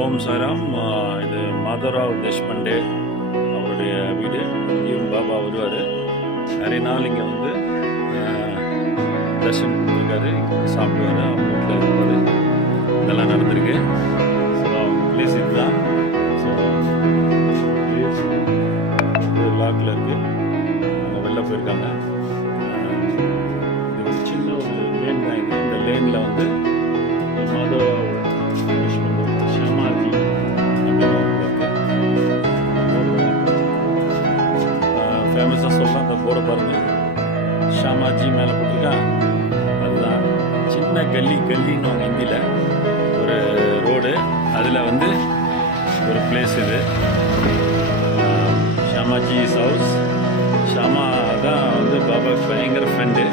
ஓம் சாய்ராம். இது மாதவராவ் தேஷ்பாண்டே அவருடைய வீடு. இங்கேயும் பாபா வருவார். நிறைய நாள் இங்கே வந்து தர்ஷன் கொடுத்துருக்காரு. இங்கே வந்து சாப்பிடுவார், அவங்க வீட்டில் இருப்பார். இதெல்லாம் நடந்திருக்கு. ஸோ பிளேஸ் இதுதான். ஸோ இது லாக்கில் இருக்குது. அவங்க வெளில போயிருக்காங்க. இது ஒரு சின்ன ஒரு லேன் தான். இது இந்த லேனில் வந்து மாதவ ஷாமாஜி ஃபேமஸாக சொல்லலாம். அந்த போர்டை பாருங்கள், ஷாமாஜி மேலே போட்டிருக்கான். அதுதான் சின்ன கல்லின்னு அவங்க ஹிந்தியில் ஒரு ரோடு. அதில் வந்து ஒரு பிளேஸ் இது. ஷாமாஜி ஹவுஸ். ஷாமா தான் வந்து பாபா பயங்கர ஃப்ரெண்டு.